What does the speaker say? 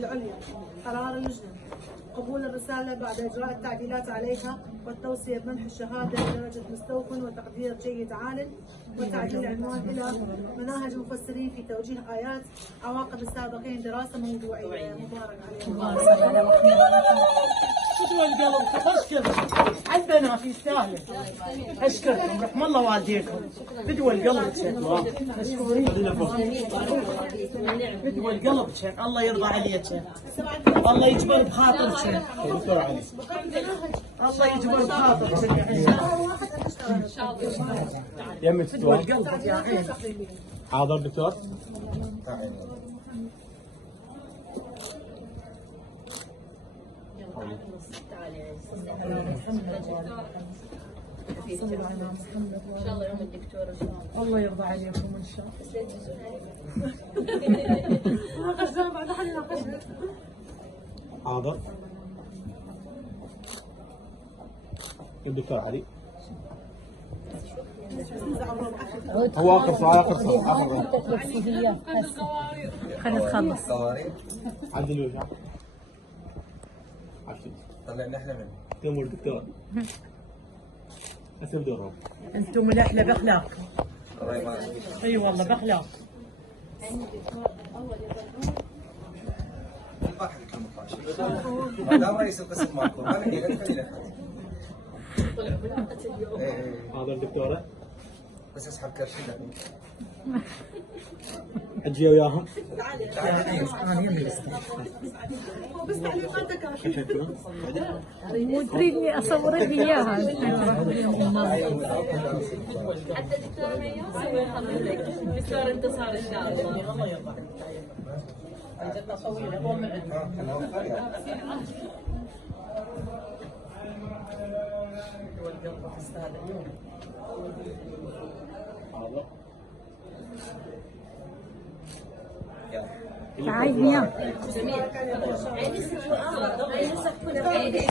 العليا قرار اللجنة قبول الرسالة بعد إجراء التعديلات عليها والتوصية بمنح الشهادة بدرجة مستوفٍ وتقدير جيد عال وتعديل العنوان إلى مناهج مفسرين في توجيه آيات عواقب السابقين دراسة موضوعية. مبارك عليكم. خذوا القلب بس كذا عالبنات يستاهل. اشكركم رحم الله والديكم. بدوا القلب شيخ مشكورين. بدوا القلب شيخ الله يرضى عليك شيخ. الله يجبر بخاطرك شيخ. الله يجبر بخاطرك شيخ. يمك بدوا دكتور. القلب يا عيني. حاضر دكتور. ان شاء الله يوم الدكتور ان شاء الله. الله يرضى عليكم ان شاء الله. حاضر. الدكتور علي. هو اخر سؤال اخر خلينا نخلص. عدل الوجه. عشان طلعنا احنا منه. تمر دكتور. اسم دورهم. انتم الاحلى باخلاقكم. الله يبارك فيك. اي والله باخلاقكم. البارحه كان مطاشر. ما دام رئيس القسم ماكو ما نقدر ندخل طلع بلاقة اليوم. حاضر دكتوره. بس اسحب كرشنا. اجي وياهم. بس تعليقاتك مو تريدني اصورك اياها. حتى دكتور ميوس ويخليك دكتور انتصار ان شاء الله. الله يرضى عليك. الجنة طويلة مو من والقلب تستاهل اليوم. حاضر. تعالي يا عيني سكر عيني سكر عيني